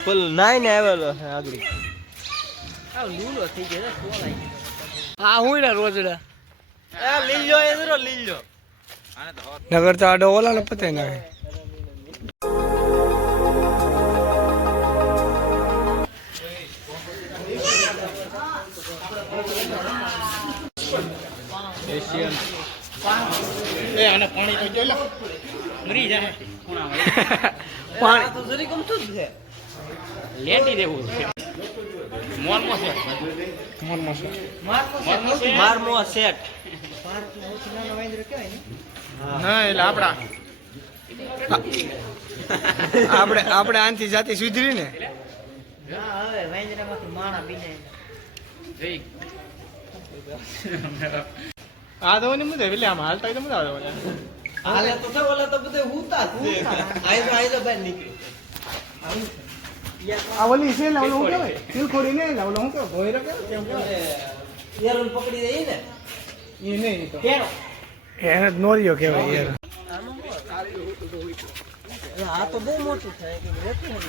ફૂલ નાઈ ને આવેલો છે આગળ આ લૂલો થઈ ગયો છે કોલ આવી હા હું ને રોજડા એ લીલો એ જરો લીલો આને તો નગર તો આડો ઓલા ને પતે ના એશિયન એ આને પાણી તો જો લે મરી જાય પાણી તો જરી કમ તું છે લેટી દેવું છે મોરમો છે મારમો સેટ ના એટલે આપણે આનથી જાતિ સુધરી ને હા હવે વાંદરામાંથી માણા બીને આ તો ને મુદે એટલે આમ હાલતા તો મજા આવે હાલે તો છે ઓલા તો બધે હુતા છે આઈ તો બહાર નીકળ્યો આ ઓલી છે ને ઓલો હું કહેવાય સિલખોડી ને ઓલો હું કહેવાય ભોયરો કે કેમ કહેવાય યાર પકડી દે ને એ નહીં તો કેરો એને નોરિયો કહેવાય યાર આ તો બહુ મોટું થાય કે મોટું હોય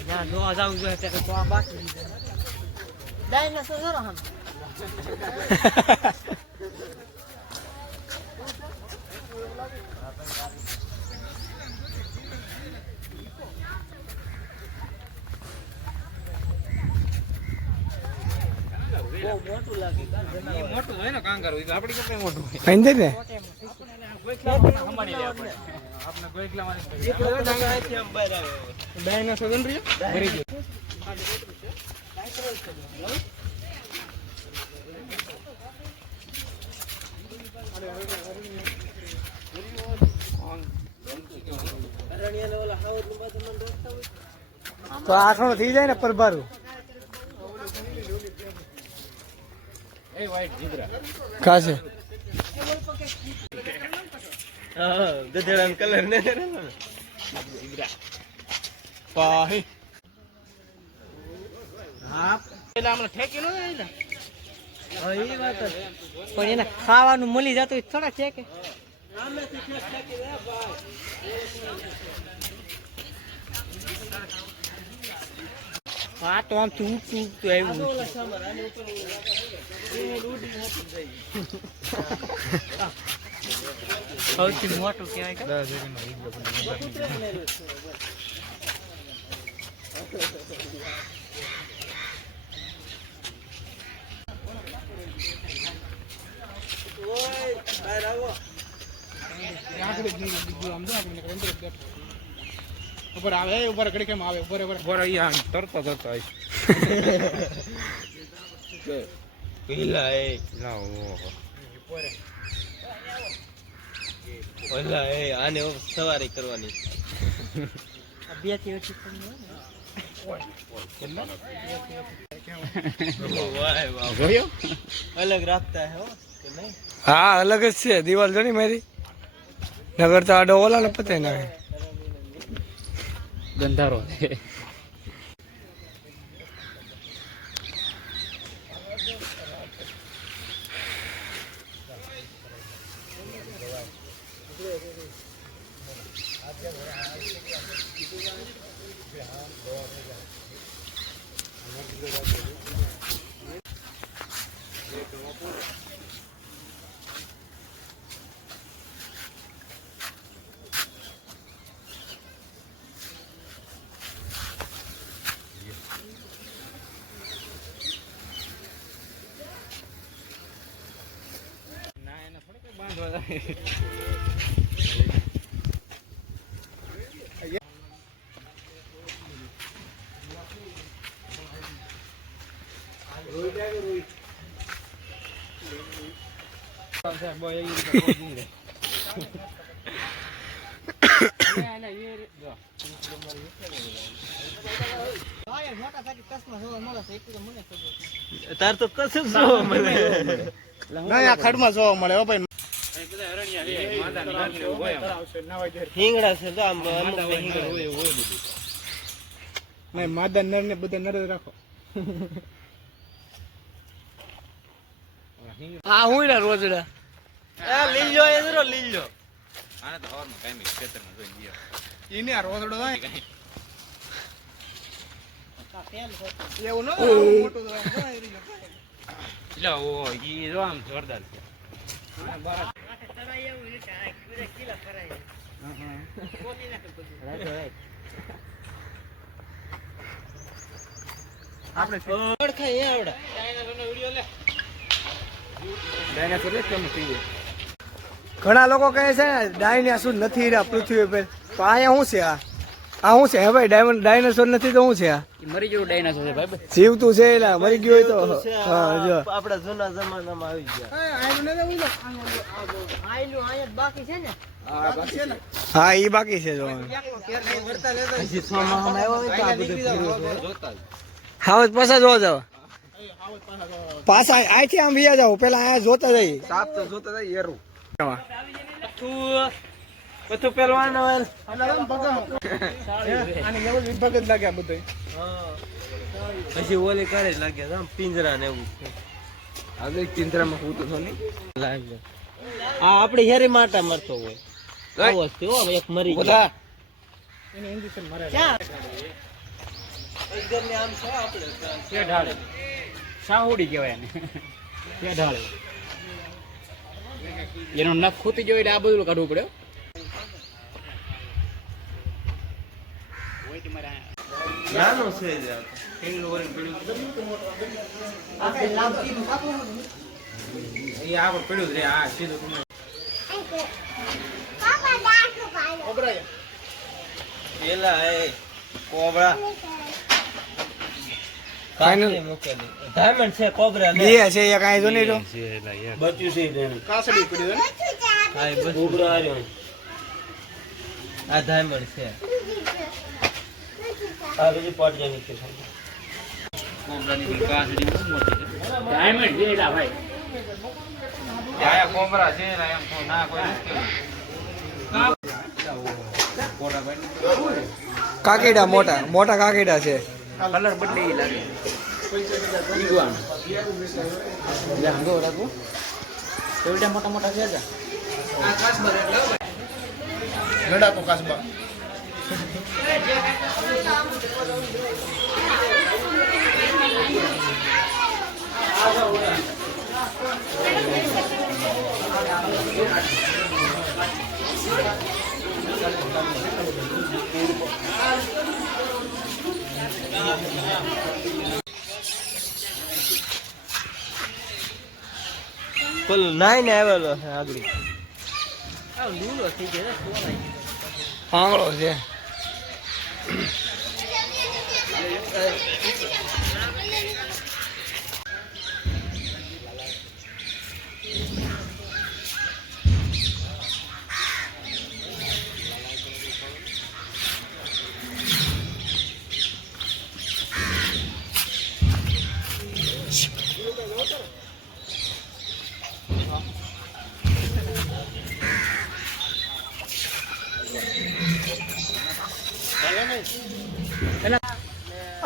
જ્યાં જોવા જાવું જોઈએ ત્યારે તો આ બાકી ડાયનાસોર જરો હમ મોટું લાગે મોટું હોય ને કાંગારું આપડી કેટલે મોટું હોય અંદર ને આપણે ગોઈકલા મારી ડાયનાસોર ગન રહ્યો ભરી ગયો તો આખો થઈ જાય ને પરબારું એ વ્હાઈટ જીબ્રા કા છે હા ગધેડાનો કલર ને જીબ્રા પાહી હા પેલા આપણે ઠેકી નો જાય ને એ વાત પણ એને ખાવાનું મળી જતું થોડા છે કે હા તો આમથી ઉઠતું ઉઠતું આવ્યું સૌથી મોટું કહેવાય કે ઉપર આવે ઉપર ઘડી કેમ આવે ઉપર ઉપર અહીંયા તરતો આવી પેલા એ ના ઓલા એ આને સવારી કરવાની બે થી ઓછી अलग रखता है कि नहीं હા અલગ જ છે દિવાલ જો ની મારી નગર તો આડો ઓલા ને પતે ના ગંધારો तार तो कसे जो मले ના આ ખડમાં જોવા મળે હો ભાઈ હિંગડા છે તો આમ અમુક હિંગડા હોય બધું નહીં માદા નર ને બધા નર જ રાખો હા હું ને રોજડા એ લીલો એ જરો લીલો આને તો હવારમાં કાઈ ખેતરમાં જોઈ ગયા ઈને આ રોજડો થાય એવું ન મોટું તો એટલે ઓ ઈ જો આમ જોરદાર છે આપણે ઓળખાય આવડે ડાયનાસોર ને કેમ થઈ ગયું ઘણા લોકો કહે છે ને ડાયનાસોર નથી રહ્યા પૃથ્વી પર તો અહીંયા શું છે આ શું છે હે ભાઈ ડાયનાસોર નથી તો શું છે આ મરી જેવું ડાયનાસોર છે ભાઈ જીવતું છે એલા મરી ગયું હોય તો હા જો આપડા જૂના જમાનામાં આવી ગયા આયનું ને ઉલો આયલું આયા જ બાકી છે ને આ બાકી છે ને હા ઈ બાકી છે જો હજી 6 મહામાં આવ્યો હોય તો આ બધું પૂરું છે. હા પાછા જોવા જાવ પાછા અહીંથી આમ વિયા જાવ પેલા અહીંયા જોતા જઈએ સાપ તો જોતા જાય એરું બધું પહેલવાનો આને એવું વિભાગ જ લાગ્યા બધું પછી ઓલી કરે લાગે આમ પિંજરા ને એવું હવે પિંજરામાં હું તો છો નહીં લાગે આ આપડી હેરી માટા મરતો હોય આવો છે હો એક મરી ગયો બધા એને ઇન્જેક્શન મારે એકદમ ને આમ છે આપણે કે ઢાળે સાહુડી કહેવાય એને કે ઢાળે એનો નખ ખૂતી ગયો એટલે આ બધું કાઢવું પડે નાનો છે જ એ આ પડ્યું રે આ સીધું તમે ઓબરાય પેલા એ કોબરા Final. મૂકેલી ડાયમંડ છે કોબરા ને બે છે એક અહીં જો નહીં તો બચ્યું છે તેને કાસડી પડ્યું આ કોબરા આર્યો આ ડાયમંડ છે આ બીજી પાટિયા નીકળી કોબરાની પણ કાસડી બહુ મોટી છે ડાયમંડ છે એલા ભાઈ આયા કોબરા છે ને એમ તો ના કોઈ કાકેડા મોટા મોટા કાકેડા છે કલર બદલી લાગે ઈગવાન જા ગો રાખો એવડા મોટા મોટા છે જા લડાકો કાસબા પેલો નાઈને આવેલો છે આગળ આ લૂલો થઈ ગયો આંગળો છે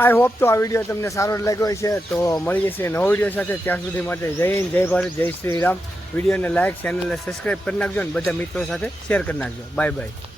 આઈ હોપ તો આ વિડીયો તમને સારો લાગ્યો છે તો મળી જશે નવો વિડીયો સાથે ત્યાં સુધી માટે જય હિન્દ જય ભારત જય શ્રી રામ વિડીયોને લાઈક ચેનલને સબસ્ક્રાઈબ કરી નાખજો અને બધા મિત્રો સાથે શેર કરી નાખજો બાય બાય